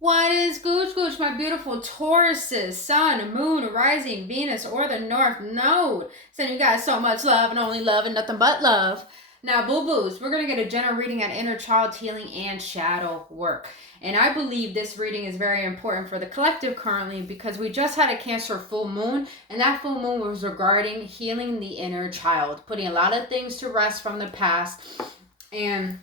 What is Gooch Gooch, my beautiful Tauruses, Sun, Moon, Rising, Venus, or the North Node? Sending you guys so much love and only love and nothing but love. Now, boo boos, we're going to get a general reading on inner child healing and shadow work. And I believe this reading is very important for the collective currently because we just had a Cancer full moon, and that full moon was regarding healing the inner child, putting a lot of things to rest from the past and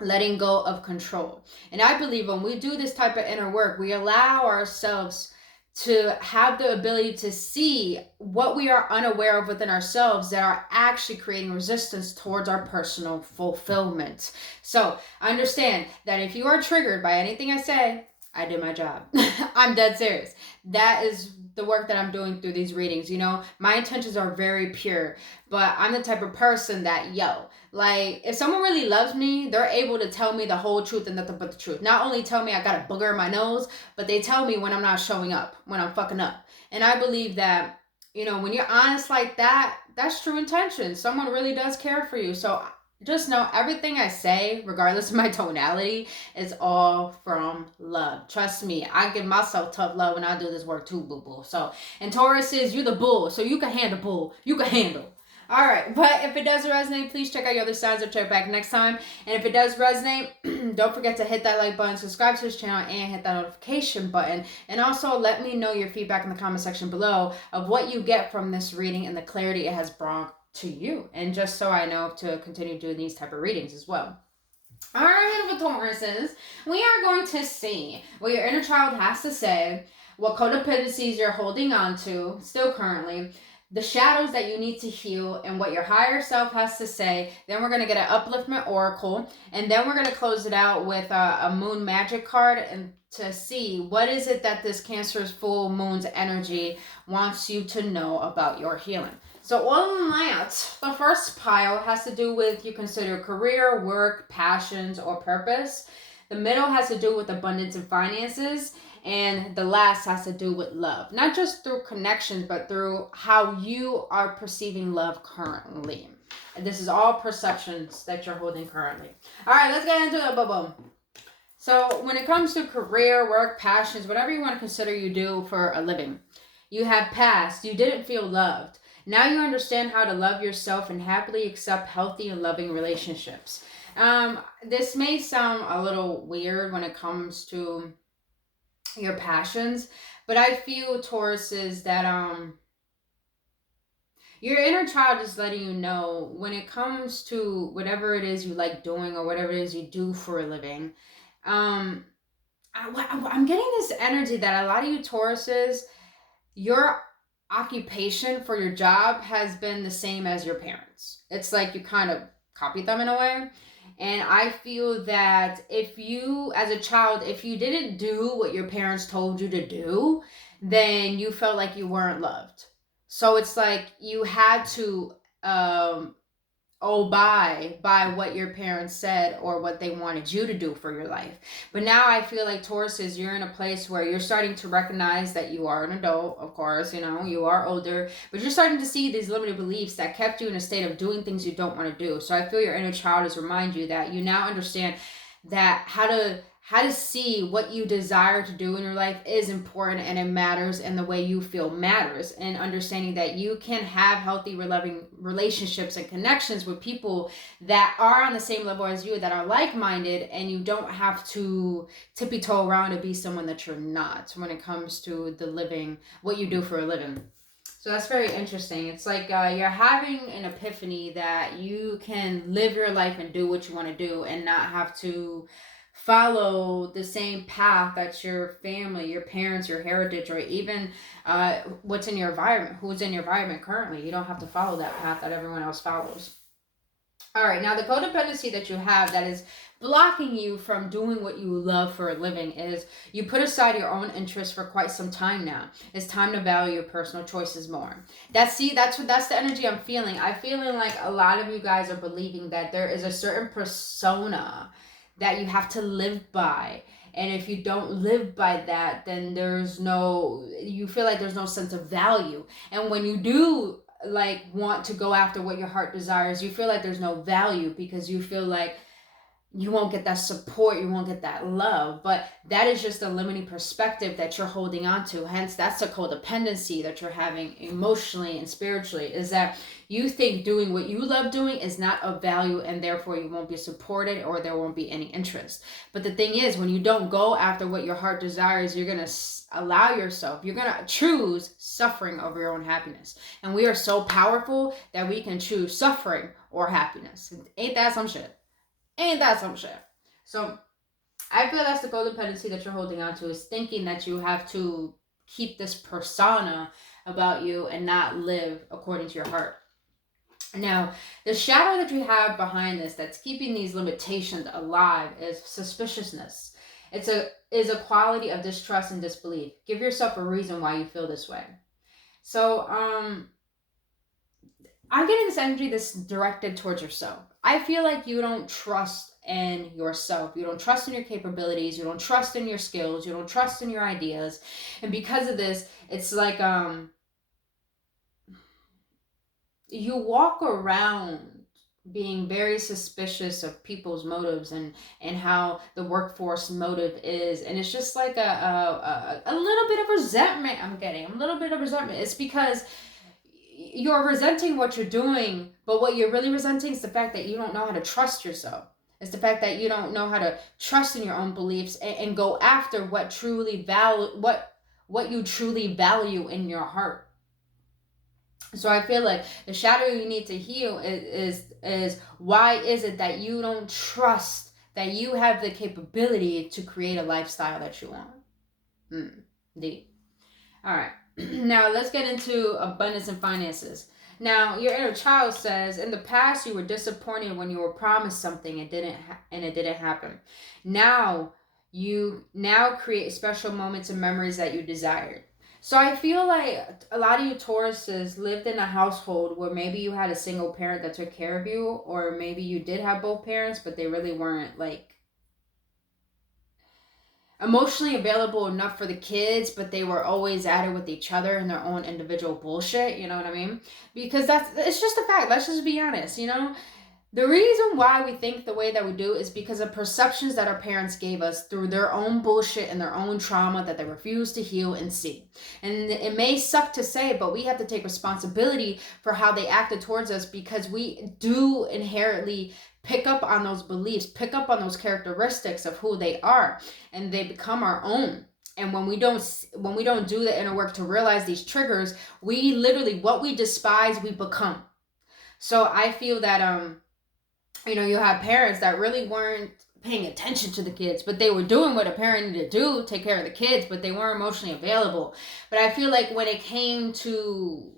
letting go of control. And I believe when we do this type of inner work, we allow ourselves to have the ability to see what we are unaware of within ourselves that are actually creating resistance towards our personal fulfillment. So understand that if you are triggered by anything I say, I did my job. I'm dead serious. That is the work that I'm doing through these readings. You know, my intentions are very pure, but I'm the type of person that, like, if someone really loves me, they're able to tell me the whole truth and nothing but the truth. Not only tell me I got a booger in my nose, but they tell me when I'm not showing up, when I'm fucking up. And I believe that, you know, when you're honest like that, that's true intention. Someone really does care for you. So just know everything I say, regardless of my tonality, is all from love. Trust me, I give myself tough love when I do this work too, boo boo. So, and Taurus is, you're the bull, so you can handle bull. You can handle. All right, but if it does resonate, please check out your other signs. I'll check back next time. And if it does resonate, don't forget to hit that like button, subscribe to this channel, and hit that notification button. And also let me know your feedback in the comment section below of what you get from this reading and the clarity it has brought to you. And just so I know to continue doing these type of readings as well. All right, beautiful Tauruses, we are going to see what your inner child has to say, what codependencies you're holding on to still currently, the shadows that you need to heal, and what your higher self has to say. Then we're going to get an upliftment oracle, and then we're going to close it out with a moon magic card and to see what is it that this Cancer's full moon's energy wants you to know about your healing. So on that, the first pile has to do with you consider career, work, passions, or purpose. The middle has to do with abundance and finances. And the last has to do with love. Not just through connections, but through how you are perceiving love currently. And this is all perceptions that you're holding currently. All right, let's get into it. Boom. So when it comes to career, work, passions, whatever you want to consider you do for a living, you have passed. You didn't feel loved. Now you understand how to love yourself and happily accept healthy and loving relationships. This may sound a little weird when it comes to your passions, but I feel, Taurus, is that your inner child is letting you know when it comes to whatever it is you like doing or whatever it is you do for a living. I'm getting this energy that a lot of you Tauruses, your occupation for your job has been the same as your parents. It's like you kind of copied them in a way. And I feel that if you, as a child, if you didn't do what your parents told you to do, then you felt like you weren't loved. So it's like you had to by what your parents said or what they wanted you to do for your life. But now I feel like Tauruses, you're in a place where you're starting to recognize that you are an adult, of course, you know, you are older, but you're starting to see these limited beliefs that kept you in a state of doing things you don't want to do. So I feel your inner child is remind you that you now understand that how to see what you desire to do in your life is important and it matters, and the way you feel matters, and understanding that you can have healthy loving relationships and connections with people that are on the same level as you, that are like-minded, and you don't have to tippy-toe around to be someone that you're not when it comes to the living, what you do for a living. So that's very interesting. It's like you're having an epiphany that you can live your life and do what you want to do and not have to follow the same path that your family, your parents, your heritage, or even what's in your environment, who's in your environment currently. You don't have to follow that path that everyone else follows. All right, now the codependency that you have that is blocking you from doing what you love for a living is you put aside your own interests for quite some time now. It's time to value your personal choices more. That's the energy I'm feeling. I'm feeling like a lot of you guys are believing that there is a certain persona that you have to live by. And if you don't live by that, then you feel like there's no sense of value. And when you do like want to go after what your heart desires, you feel like there's no value because you feel like you won't get that support, you won't get that love. But that is just a limiting perspective that you're holding on to. Hence, that's a codependency that you're having emotionally and spiritually, is that you think doing what you love doing is not of value, and therefore you won't be supported or there won't be any interest. But the thing is, when you don't go after what your heart desires, you're going to allow yourself, you're going to choose suffering over your own happiness. And we are so powerful that we can choose suffering or happiness. Ain't that some shit? Ain't that some shit? So I feel that's the codependency that you're holding on to, is thinking that you have to keep this persona about you and not live according to your heart. Now, the shadow that you have behind this that's keeping these limitations alive is suspiciousness. Is a quality of distrust and disbelief. Give yourself a reason why you feel this way. So, I'm getting this energy that's directed towards yourself. I feel like you don't trust in yourself. You don't trust in your capabilities. You don't trust in your skills. You don't trust in your ideas. And because of this, it's like you walk around being very suspicious of people's motives and how the workforce motive is. And it's just like a little bit of resentment I'm getting. A little bit of resentment. It's because you're resenting what you're doing, but what you're really resenting is the fact that you don't know how to trust yourself. It's the fact that you don't know how to trust in your own beliefs and go after what you truly value in your heart. So I feel like the shadow you need to heal is why is it that you don't trust that you have the capability to create a lifestyle that you want? Deep. All right. Now let's get into abundance and finances. Now your inner child says, in the past you were disappointed when you were promised something and it didn't happen. Now you create special moments and memories that you desired. So I feel like a lot of you Tauruses lived in a household where maybe you had a single parent that took care of you, or maybe you did have both parents, but they really weren't like emotionally available enough for the kids, but they were always at it with each other and their own individual bullshit, you know what I mean? Because it's just a fact. Let's just be honest, you know? The reason why we think the way that we do is because of perceptions that our parents gave us through their own bullshit and their own trauma that they refuse to heal and see. And it may suck to say, but we have to take responsibility for how they acted towards us, because we do inherently pick up on those beliefs, pick up on those characteristics of who they are, and they become our own. And when we don't do the inner work to realize these triggers, we literally, what we despise, we become. So I feel that you have parents that really weren't paying attention to the kids, but they were doing what a parent needed to do, take care of the kids, but they weren't emotionally available. But I feel like when it came to,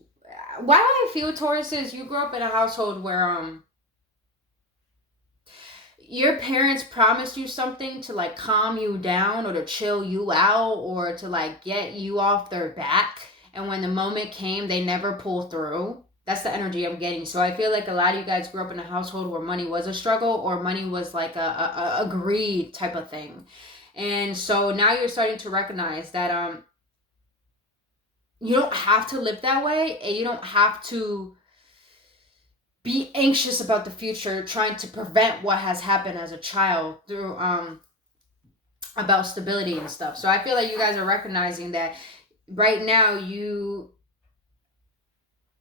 why do I feel, Taurus, is you grew up in a household where your parents promised you something to like calm you down or to chill you out or to like get you off their back, and when the moment came they never pulled through. That's the energy I'm getting. So I feel like a lot of you guys grew up in a household where money was a struggle, or money was like a greed type of thing. And so now you're starting to recognize that you don't have to live that way, and you don't have to be anxious about the future, trying to prevent what has happened as a child through about stability and stuff. So I feel like you guys are recognizing that right now you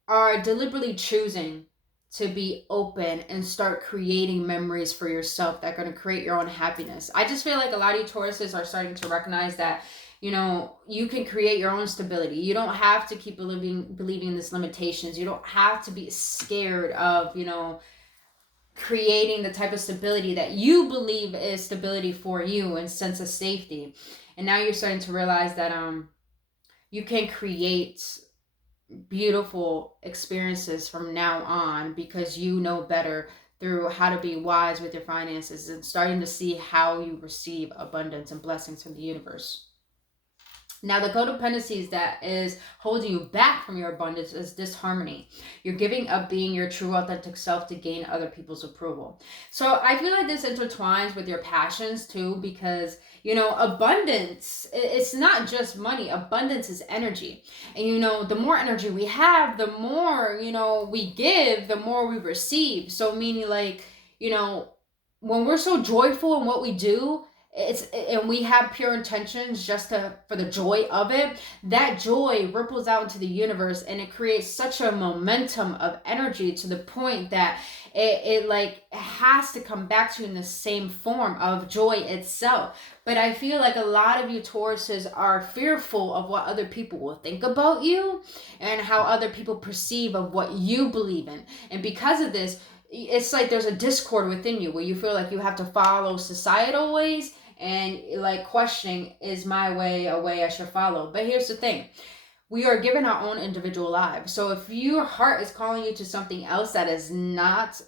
are deliberately choosing to be open and start creating memories for yourself that are going to create your own happiness. I just feel like a lot of you Tauruses are starting to recognize that, you can create your own stability. You don't have to keep believing in these limitations. You don't have to be scared of, creating the type of stability that you believe is stability for you and sense of safety. And now you're starting to realize that you can create beautiful experiences from now on, because you know better through how to be wise with your finances and starting to see how you receive abundance and blessings from the universe. Now, the codependencies that is holding you back from your abundance is disharmony. You're giving up being your true authentic self to gain other people's approval. So I feel like this intertwines with your passions too, because, abundance, it's not just money. Abundance is energy. And, the more energy we have, the more, we give, the more we receive. So meaning like, when we're so joyful in what we do, and we have pure intentions just for the joy of it, that joy ripples out into the universe, and it creates such a momentum of energy to the point that it like has to come back to you in the same form of joy itself. But I feel like a lot of you Tauruses are fearful of what other people will think about you and how other people perceive of what you believe in. And because of this, it's like there's a discord within you where you feel like you have to follow societal ways, and like questioning, is my way a way I should follow? But here's the thing. We are given our own individual lives. So if your heart is calling you to something else that is not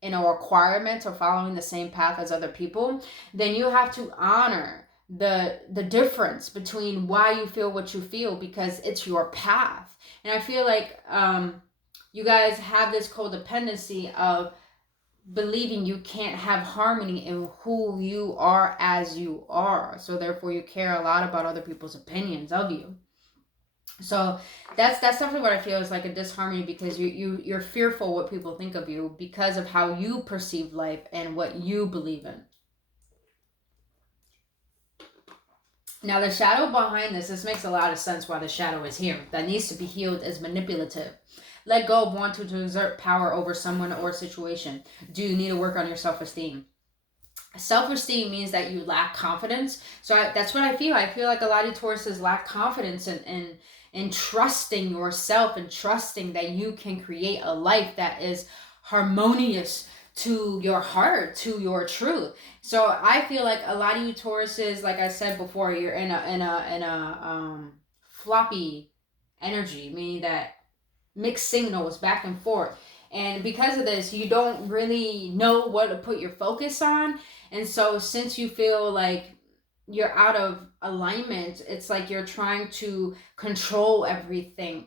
in a requirement or following the same path as other people, then you have to honor the difference between why you feel what you feel, because it's your path. And I feel like you guys have this codependency of believing you can't have harmony in who you are as you are. So therefore you care a lot about other people's opinions of you. So that's definitely what I feel is like a disharmony, because you're fearful what people think of you because of how you perceive life and what you believe in. Now the shadow behind this makes a lot of sense why the shadow is here. That needs to be healed is manipulative. Let go of wanting to exert power over someone or situation. Do you need to work on your self-esteem? Self-esteem means that you lack confidence. So that's what I feel. I feel like a lot of Tauruses lack confidence in trusting yourself and trusting that you can create a life that is harmonious to your heart, to your truth. So I feel like a lot of you Tauruses, like I said before, you're in a floppy energy, meaning that mixed signals back and forth. And because of this, you don't really know what to put your focus on. And so since you feel like you're out of alignment, it's like you're trying to control everything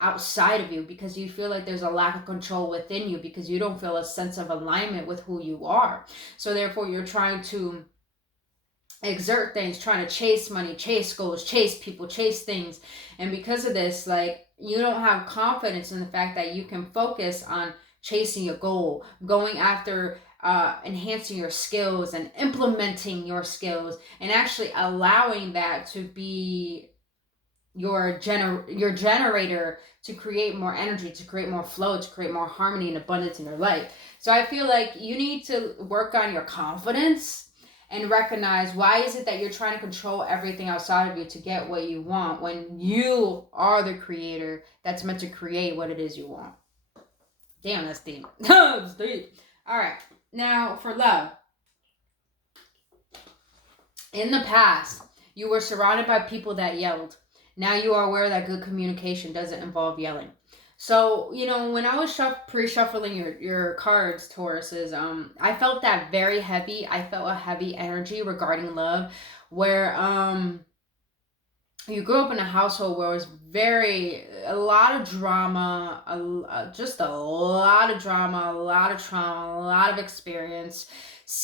outside of you, because you feel like there's a lack of control within you, because you don't feel a sense of alignment with who you are. So therefore you're trying to exert things, trying to chase money, chase goals, chase people, chase things. And because of this, like, you don't have confidence in the fact that you can focus on chasing a goal, going after enhancing your skills and implementing your skills, and actually allowing that to be your generator to create more energy, to create more flow, to create more harmony and abundance in your life. So I feel like you need to work on your confidence and recognize, why is it that you're trying to control everything outside of you to get what you want, when you are the creator that's meant to create what it is you want? Damn, that's deep. That's deep. All right. Now for love. In the past, you were surrounded by people that yelled. Now you are aware that good communication doesn't involve yelling. So, you know, when I was pre-shuffling your cards, Tauruses, I felt that very heavy. I felt a heavy energy regarding love, where you grew up in a household where it was a lot of drama, just a lot of drama, a lot of trauma, a lot of experience.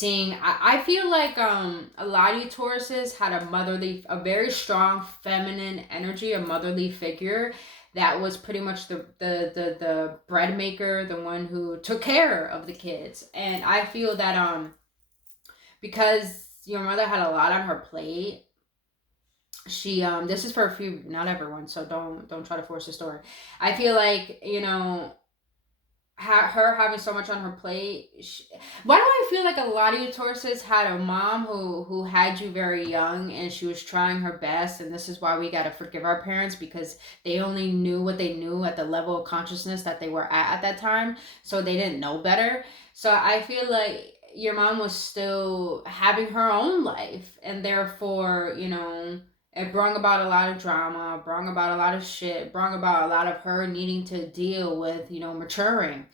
I feel like a lot of you Tauruses had a very strong feminine energy, a motherly figure that was pretty much the bread maker, the one who took care of the kids. And I feel that because your mother had a lot on her plate, she this is for a few, not everyone, so don't try to force the story. I feel like, you know, her having so much on her plate. Why do I feel like a lot of you Tauruses had a mom who had you very young, and she was trying her best, and this is why we got to forgive our parents, because they only knew what they knew at the level of consciousness that they were at that time, so they didn't know better. So I feel like your mom was still having her own life, and therefore, you know, it brought about a lot of drama, brought about a lot of shit, brought about a lot of her needing to deal with, you know, maturing.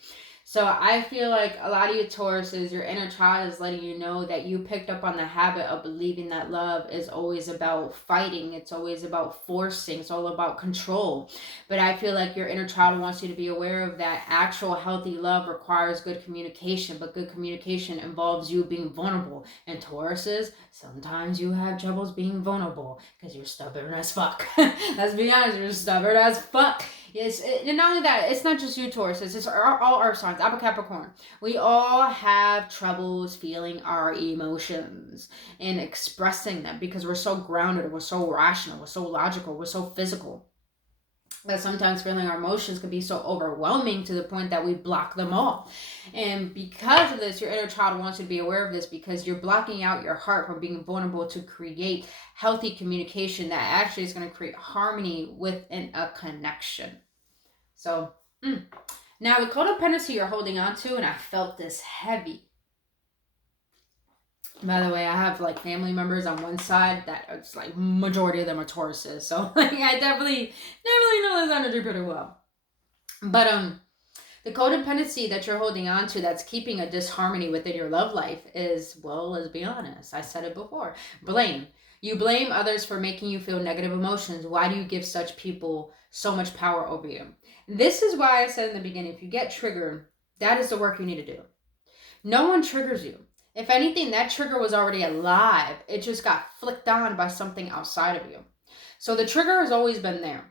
So I feel like a lot of you Tauruses, your inner child is letting you know that you picked up on the habit of believing that love is always about fighting. It's always about forcing. It's all about control. But I feel like your inner child wants you to be aware of that actual healthy love requires good communication. But good communication involves you being vulnerable. And Tauruses, sometimes you have troubles being vulnerable because you're stubborn as fuck. Let's be honest, you're stubborn as fuck. Yes, and not only that, it's not just you Tauruses, it's all earth signs. I'm a Capricorn. We all have troubles feeling our emotions and expressing them because we're so grounded, we're so rational, we're so logical, we're so physical. That sometimes feeling our emotions can be so overwhelming to the point that we block them all. And because of this, your inner child wants you to be aware of this, because you're blocking out your heart from being vulnerable to create healthy communication that actually is going to create harmony within a connection. So, now the codependency you're holding on to, and I felt this heavy. By the way, I have like family members on one side that it's like majority of them are Tauruses. So like I definitely know this energy pretty well. But the codependency that you're holding on to that's keeping a disharmony within your love life is, well, let's be honest. I said it before. Blame. You blame others for making you feel negative emotions. Why do you give such people so much power over you? This is why I said in the beginning, if you get triggered, that is the work you need to do. No one triggers you. If anything, that trigger was already alive. It just got flicked on by something outside of you. So the trigger has always been there.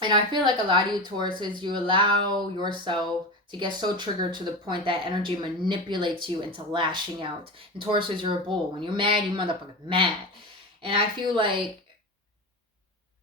And I feel like a lot of you Tauruses, you allow yourself to get so triggered to the point that energy manipulates you into lashing out. And Tauruses, you're a bull. When you're mad, you motherfucking mad. And I feel like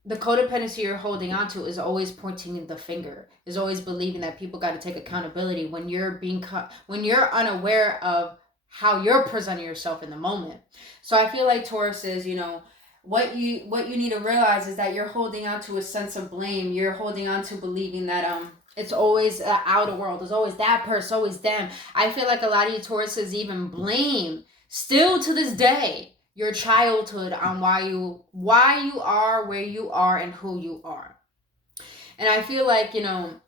the codependency you're holding on to is always pointing the finger, is always believing that people got to take accountability when you're unaware of how you're presenting yourself in the moment. So I feel like Tauruses, you know, what you need to realize is that you're holding on to a sense of blame. You're holding on to believing that it's always outer world. It's always that person, always them. I feel like a lot of you Tauruses even blame, still to this day, your childhood on why you are where you are and who you are. And I feel like, you know,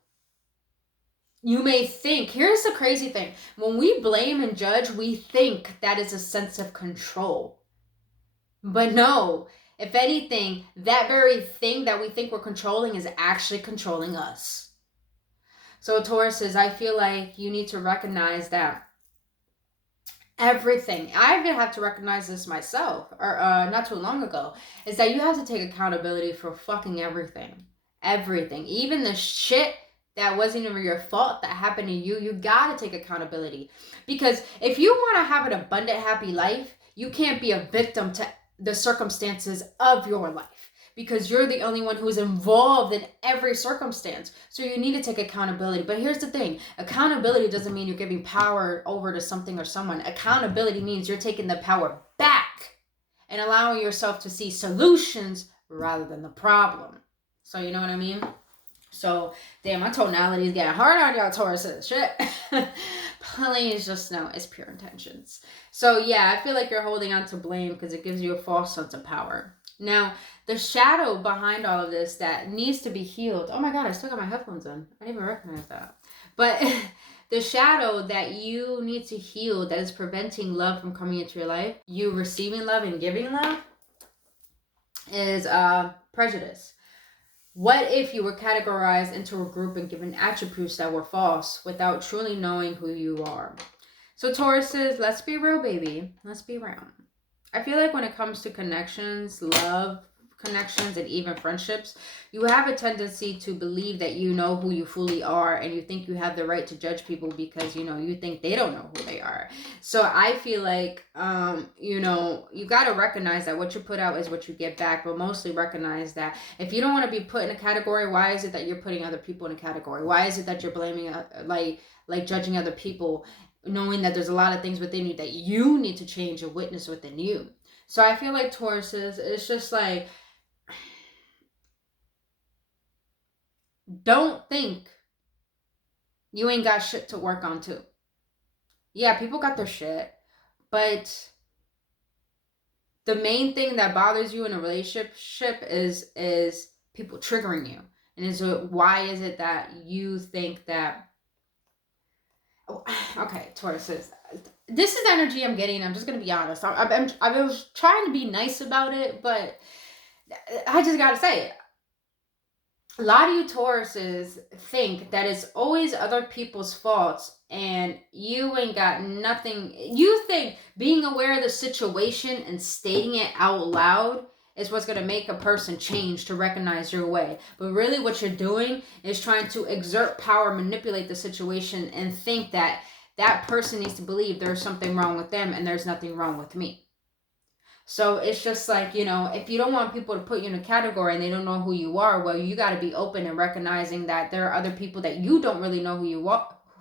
you may think, here's the crazy thing. When we blame and judge, we think that is a sense of control. But no, if anything, that very thing that we think we're controlling is actually controlling us. So Tauruses, I feel like you need to recognize that everything, I even have to recognize this myself, or not too long ago, is that you have to take accountability for fucking everything. Everything. Even the shit that wasn't even your fault that happened to you, you gotta take accountability. Because if you want to have an abundant, happy life, you can't be a victim to the circumstances of your life. Because you're the only one who's involved in every circumstance. So you need to take accountability. But here's the thing. Accountability doesn't mean you're giving power over to something or someone. Accountability means you're taking the power back and allowing yourself to see solutions rather than the problem. So you know what I mean? So, damn, my tonality is getting hard on y'all Tauruses. Shit. Please just know it's pure intentions. So yeah, I feel like you're holding on to blame because it gives you a false sense of power. Now, the shadow behind all of this that needs to be healed. Oh my God, I still got my headphones on. I didn't even recognize that. But the shadow that you need to heal that is preventing love from coming into your life, you receiving love and giving love, is prejudice. What if you were categorized into a group and given attributes that were false without truly knowing who you are? So Tauruses, let's be real, baby. Let's be real. I feel like when it comes to connections, love connections, and even friendships, you have a tendency to believe that you know who you fully are, and you think you have the right to judge people because, you know, you think they don't know who they are. So I feel like, you know, you got to recognize that what you put out is what you get back, but mostly recognize that if you don't want to be put in a category, why is it that you're putting other people in a category? Why is it that you're blaming, like judging other people, knowing that there's a lot of things within you that you need to change and witness within you? So I feel like Tauruses, it's just like, don't think you ain't got shit to work on too. Yeah, people got their shit, but the main thing that bothers you in a relationship is people triggering you. And why is it that you think that, okay, Tauruses, this is the energy I'm getting. I'm just going to be honest. I was trying to be nice about it, but I just got to say it. A lot of you Tauruses think that it's always other people's faults and you ain't got nothing. You think being aware of the situation and stating it out loud is what's going to make a person change to recognize your way. But really what you're doing is trying to exert power, manipulate the situation, and think that that person needs to believe there's something wrong with them and there's nothing wrong with me. So it's just like, you know, if you don't want people to put you in a category and they don't know who you are, well, you got to be open and recognizing that there are other people that you don't really know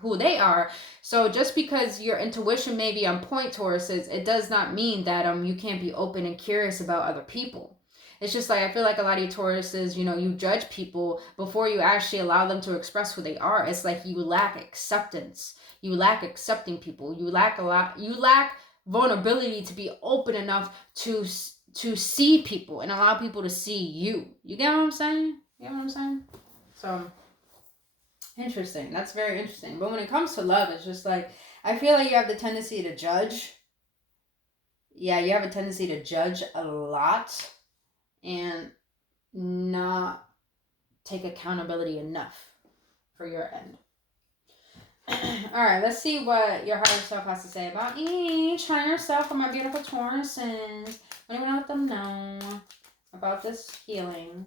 who they are. So just because your intuition may be on point, Tauruses, it does not mean that you can't be open and curious about other people. It's just like, I feel like a lot of you Tauruses, you know, you judge people before you actually allow them to express who they are. It's like you lack acceptance. You lack accepting people. You lack vulnerability to be open enough to see people and allow people to see you. You get what I'm saying? You get what I'm saying? So, interesting. That's very interesting. But when it comes to love, it's just like, I feel like you have the tendency to judge. Yeah, you have a tendency to judge a lot and not take accountability enough for your end. All right, let's see what your higher self has to say about each higher self for my beautiful Tauruses. What do you want to let them know about this healing?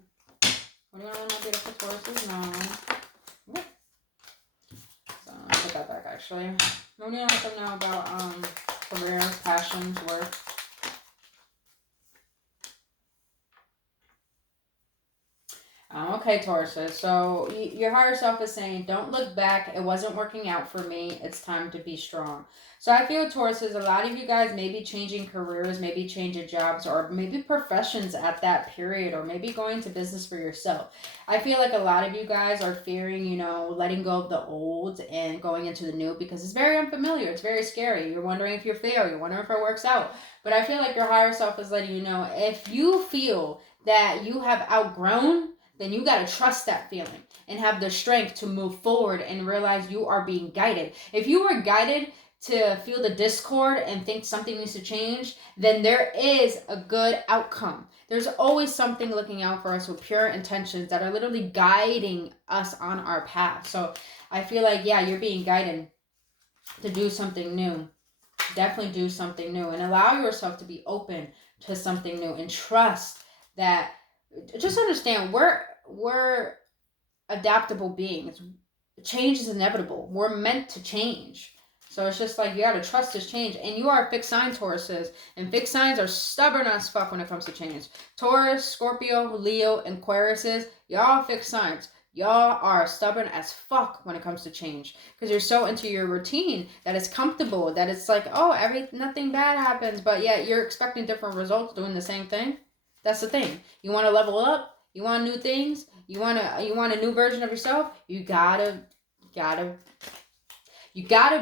What do you want to let my beautiful Tauruses know? Okay. So I'll put that back actually. What do you want to let them know about career, passions, work? Okay, Tauruses. So your higher self is saying, don't look back. It wasn't working out for me. It's time to be strong. So I feel, Tauruses, a lot of you guys may be changing careers, maybe changing jobs, or maybe professions at that period, or maybe going into business for yourself. I feel like a lot of you guys are fearing, you know, letting go of the old and going into the new because it's very unfamiliar. It's very scary. You're wondering if you fail. You're wondering if it works out. But I feel like your higher self is letting you know, if you feel that you have outgrown, then you got to trust that feeling and have the strength to move forward and realize you are being guided. If you were guided to feel the discord and think something needs to change, then there is a good outcome. There's always something looking out for us with pure intentions that are literally guiding us on our path. So I feel like, yeah, you're being guided to do something new. Definitely do something new and allow yourself to be open to something new and trust that. Just understand, we're adaptable beings. Change is inevitable. We're meant to change. So it's just like you gotta trust this change. And you are fixed sign Tauruses. And fixed signs are stubborn as fuck when it comes to change. Taurus, Scorpio, Leo, and Aquarius, y'all fixed signs. Y'all are stubborn as fuck when it comes to change. Because you're so into your routine that it's comfortable. That it's like, oh, nothing bad happens. But yet you're expecting different results doing the same thing. That's the thing. You want to level up? You want new things? You want a new version of yourself? You gotta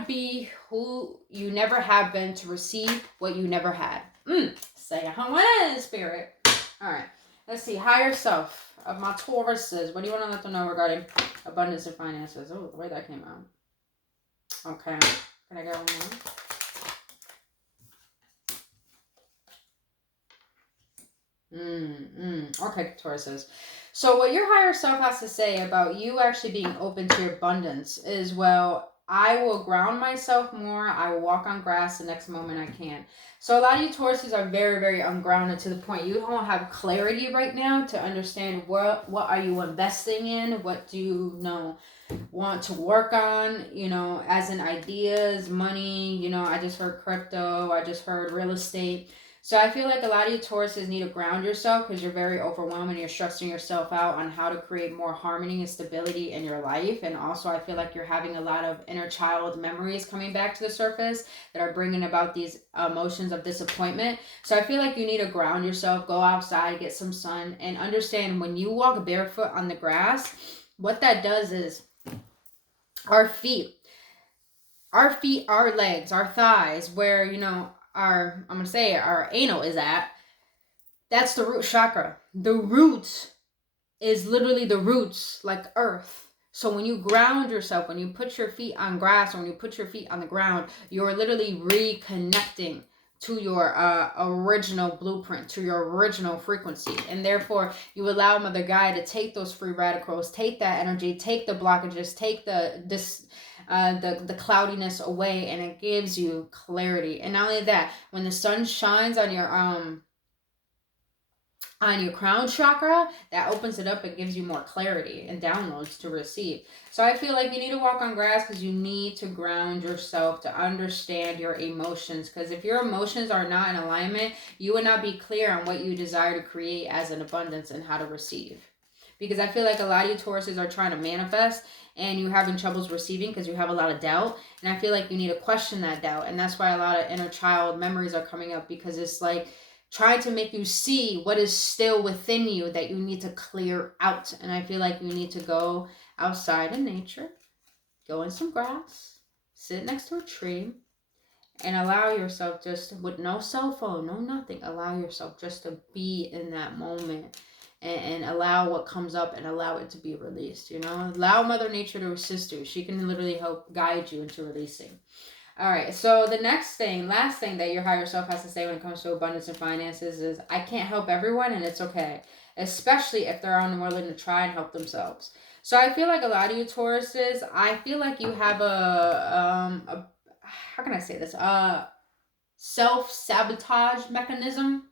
be who you never have been to receive what you never had. Say a hum, spirit. All right. Let's see. Higher self of my Tauruses. What do you want to let them know regarding abundance and finances? Oh, the way that came out. Okay. Can I get one more? Okay, Tauruses. So what your higher self has to say about you actually being open to your abundance is, well, I will ground myself more. I will walk on grass the next moment I can. So a lot of you Tauruses are very, very ungrounded to the point you don't have clarity right now to understand what are you investing in? What do you want to work on, as in ideas, money, I just heard crypto, I just heard real estate. So I feel like a lot of you Tauruses need to ground yourself because you're very overwhelmed and you're stressing yourself out on how to create more harmony and stability in your life. And also I feel like you're having a lot of inner child memories coming back to the surface that are bringing about these emotions of disappointment. So I feel like you need to ground yourself, go outside, get some sun, and understand when you walk barefoot on the grass, what that does is our feet, our legs, our thighs, where, our anal is at, that's the root chakra. The roots is literally the roots, like earth. So when you ground yourself, when you put your feet on grass, or when you put your feet on the ground, you're literally reconnecting to your original blueprint, to your original frequency. And therefore, you allow Mother Gaia to take those free radicals, take that energy, take the blockages, take the cloudiness away, and it gives you clarity. And not only that, when the sun shines on your on your crown chakra, that opens it up and gives you more clarity and downloads to receive. So I feel like you need to walk on grass because you need to ground yourself to understand your emotions. Because if your emotions are not in alignment, you would not be clear on what you desire to create as an abundance and how to receive. Because I feel like a lot of you Tauruses are trying to manifest and you're having troubles receiving because you have a lot of doubt. And I feel like you need to question that doubt. And that's why a lot of inner child memories are coming up, because it's like trying to make you see what is still within you that you need to clear out. And I feel like you need to go outside in nature, go in some grass, sit next to a tree, and allow yourself just, with no cell phone, no nothing, allow yourself just to be in that moment and allow what comes up and allow it to be released, you know? Allow Mother Nature to assist you. She can literally help guide you into releasing. All right, so the last thing that your higher self has to say when it comes to abundance and finances is, I can't help everyone and it's okay, especially if they're unwilling to try and help themselves. So I feel like a lot of you Tauruses, I feel like you have a how can I say this? Self-sabotage mechanism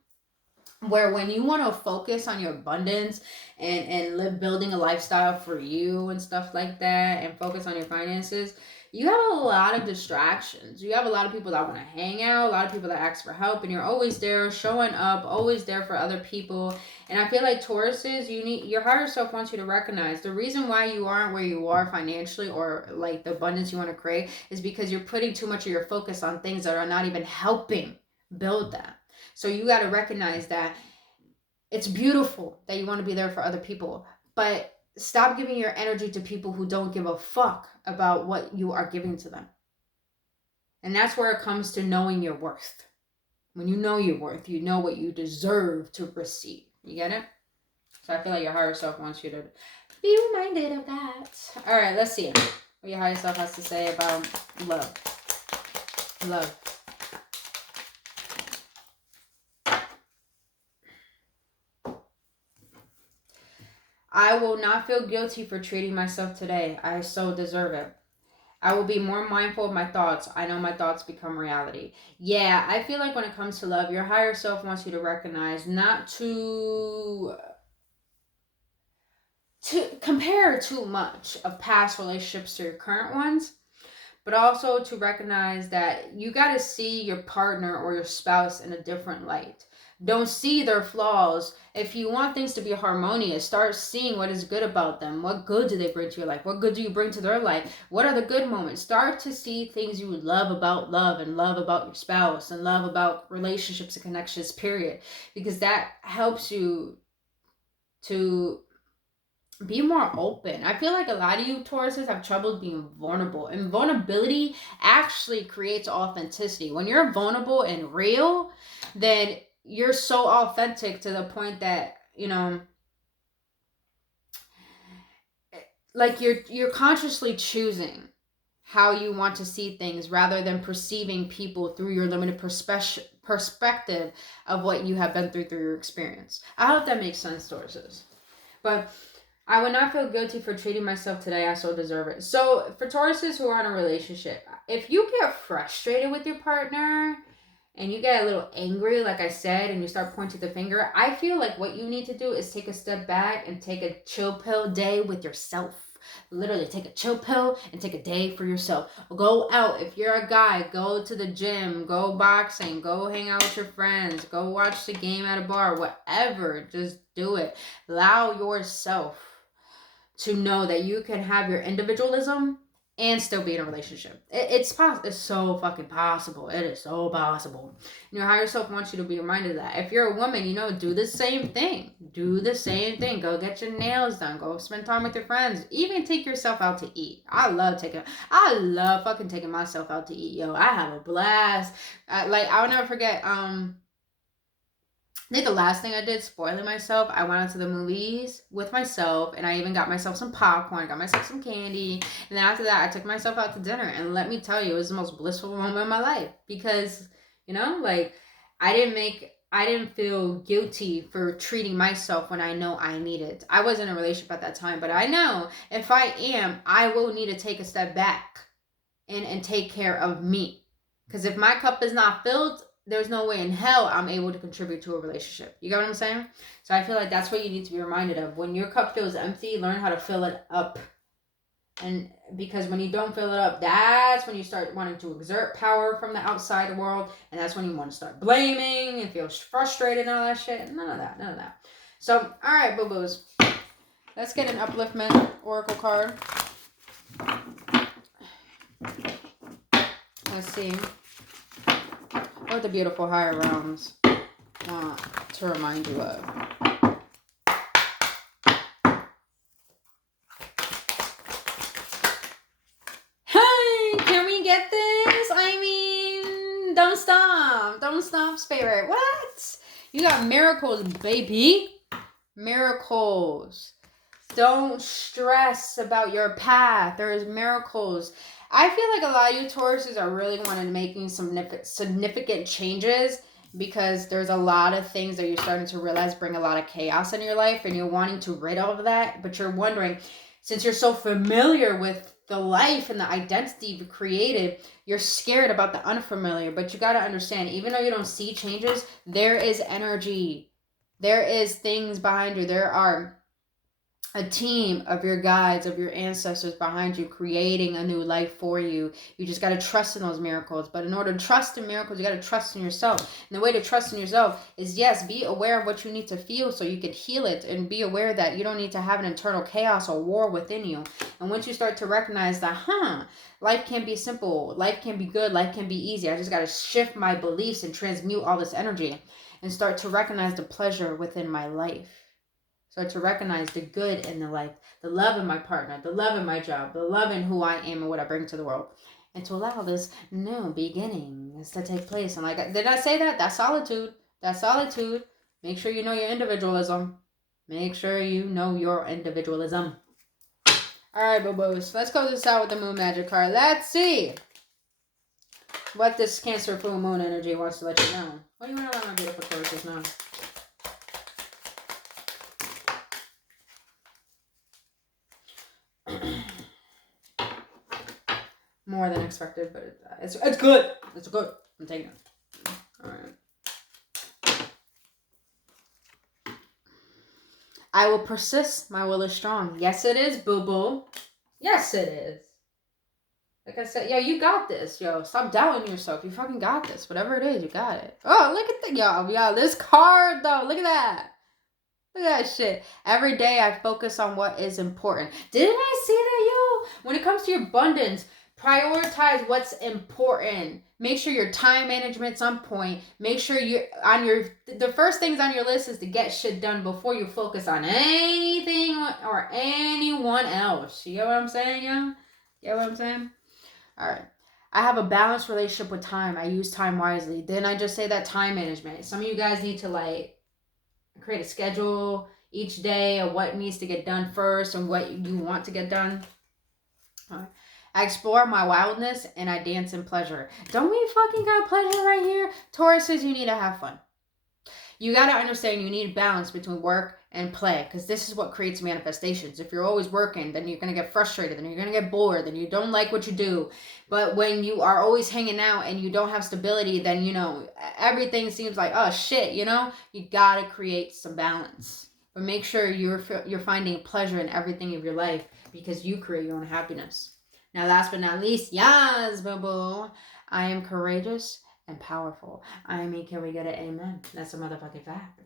where when you want to focus on your abundance and live building a lifestyle for you and stuff like that and focus on your finances, you have a lot of distractions. You have a lot of people that want to hang out, a lot of people that ask for help, and you're always there showing up, always there for other people. And I feel like Tauruses, your higher self wants you to recognize the reason why you aren't where you are financially or like the abundance you want to create is because you're putting too much of your focus on things that are not even helping build that. So you got to recognize that it's beautiful that you want to be there for other people, but stop giving your energy to people who don't give a fuck about what you are giving to them. And that's where it comes to knowing your worth. When you know your worth, you know what you deserve to receive. You get it? So I feel like your higher self wants you to be reminded of that. All right, let's see what your higher self has to say about love. Love. I will not feel guilty for treating myself today. I so deserve it. I will be more mindful of my thoughts. I know my thoughts become reality. Yeah, I feel like when it comes to love, your higher self wants you to recognize not to compare too much of past relationships to your current ones, but also to recognize that you got to see your partner or your spouse in a different light. Don't see their flaws. If you want things to be harmonious, start seeing what is good about them. What good do they bring to your life? What good do you bring to their life? What are the good moments? Start to see things you love about love and love about your spouse and love about relationships and connections, period. Because that helps you to be more open. I feel like a lot of you Tauruses have trouble being vulnerable, and vulnerability actually creates authenticity. When you're vulnerable and real, then you're so authentic to the point that, you know, like you're consciously choosing how you want to see things rather than perceiving people through your limited perspective of what you have been through your experience. I hope that makes sense, Tauruses. But I would not feel guilty for treating myself today. I so deserve it. So for Tauruses who are in a relationship, if you get frustrated with your partner and you get a little angry, like I said, and you start pointing the finger, I feel like what you need to do is take a step back and take a chill pill day with yourself. Literally take a chill pill and take a day for yourself. Go out. If you're a guy, go to the gym, go boxing, go hang out with your friends, go watch the game at a bar, whatever. Just do it. Allow yourself to know that you can have your individualism and still be in a relationship. It's possible. It's so fucking possible. It is so possible. Your higher self wants you to be reminded of that. If you're a woman, you know, do the same thing. Do the same thing. Go get your nails done. Go spend time with your friends. Even take yourself out to eat. I love fucking taking myself out to eat. Yo, I have a blast. I'll never forget, I think the last thing I did, spoiling myself, I went out to the movies with myself, and I even got myself some popcorn, got myself some candy, and then after that, I took myself out to dinner, and let me tell you, it was the most blissful moment of my life, because, you know, like, I didn't feel guilty for treating myself when I know I need it. I wasn't in a relationship at that time, but I know if I am, I will need to take a step back and take care of me, because if my cup is not filled, there's no way in hell I'm able to contribute to a relationship. You get what I'm saying? So I feel like that's what you need to be reminded of. When your cup feels empty, learn how to fill it up. And because when you don't fill it up, that's when you start wanting to exert power from the outside world. And that's when you want to start blaming and feel frustrated and all that shit. None of that. None of that. So, all right, boo-boos. Let's get an upliftment oracle card. Let's see what the beautiful higher realms want to remind you of. Hey, can we get this? I mean, don't stop. Don't stop, spirit. What? You got miracles, baby. Miracles. Don't stress about your path. There's miracles. I feel like a lot of you Tauruses are really wanting to making some significant changes because there's a lot of things that you're starting to realize bring a lot of chaos in your life and you're wanting to rid of that, but you're wondering, since you're so familiar with the life and the identity you've created, you're scared about the unfamiliar. But you got to understand, even though you don't see changes, there is energy. There is things behind you. There are a team of your guides, of your ancestors behind you, creating a new life for you. You just got to trust in those miracles. But in order to trust in miracles, you got to trust in yourself. And the way to trust in yourself is, yes, be aware of what you need to feel so you can heal it, and be aware that you don't need to have an internal chaos or war within you. And once you start to recognize that, life can be simple, life can be good, life can be easy. I just got to shift my beliefs and transmute all this energy and start to recognize the pleasure within my life. Start to recognize the good in the life, the love in my partner, the love in my job, the love in who I am and what I bring to the world. And to allow this new beginnings to take place. And like, did I say that? That's solitude. That's solitude. Make sure you know your individualism. Make sure you know your individualism. All right, boo-boos. Let's close this out with the Moon Magic card. Let's see what this Cancer full moon energy wants to let you know. What do you want to let my beautiful Tauruses know? More than expected, but it's good. It's good. I'm taking it. All right. I will persist. My will is strong. Yes, it is, boo-boo. Yes, it is. Like I said, yo, you got this. Yo, stop doubting yourself. You fucking got this. Whatever it is, you got it. Oh, look at the, yo, this card, though. Look at that. Look at that shit. Every day I focus on what is important. Didn't I see that, yo? When it comes to your abundance, prioritize what's important. Make sure your time management's on point. Make sure you're on the first things on your list is to get shit done before you focus on anything or anyone else. You get what I'm saying, yo? You get what I'm saying? All right. I have a balanced relationship with time. I use time wisely. Didn't I just say that? Time management. Some of you guys need to like create a schedule each day of what needs to get done first and what you want to get done. All right. I explore my wildness and I dance in pleasure. Don't we fucking got pleasure right here? Tauruses, you need to have fun. You got to understand you need balance between work and play, because this is what creates manifestations. If you're always working, then you're going to get frustrated, then you're going to get bored, then you don't like what you do. But when you are always hanging out and you don't have stability, then, you know, everything seems like, oh shit, you know, you got to create some balance. But make sure you're finding pleasure in everything of your life, because you create your own happiness. Now, last but not least, yes, boo-boo, I am courageous and powerful. I mean, can we get an amen? That's a motherfucking fact.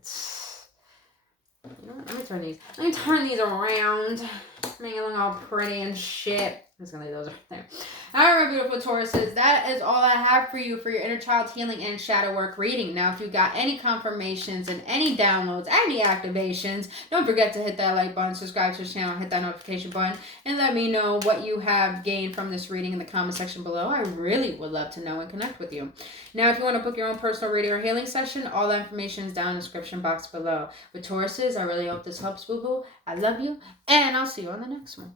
You know what? Let me turn these around. Make it look all pretty and shit. I'm just gonna leave those right there. All right, beautiful Tauruses. That is all I have for you for your inner child healing and shadow work reading. Now, if you got any confirmations and any downloads, any activations, don't forget to hit that like button, subscribe to the channel, hit that notification button, and let me know what you have gained from this reading in the comment section below. I really would love to know and connect with you. Now, if you want to book your own personal reading or healing session, all that information is down in the description box below. With Tauruses, I really hope this helps, boo-boo. I love you, and I'll see you on the next one.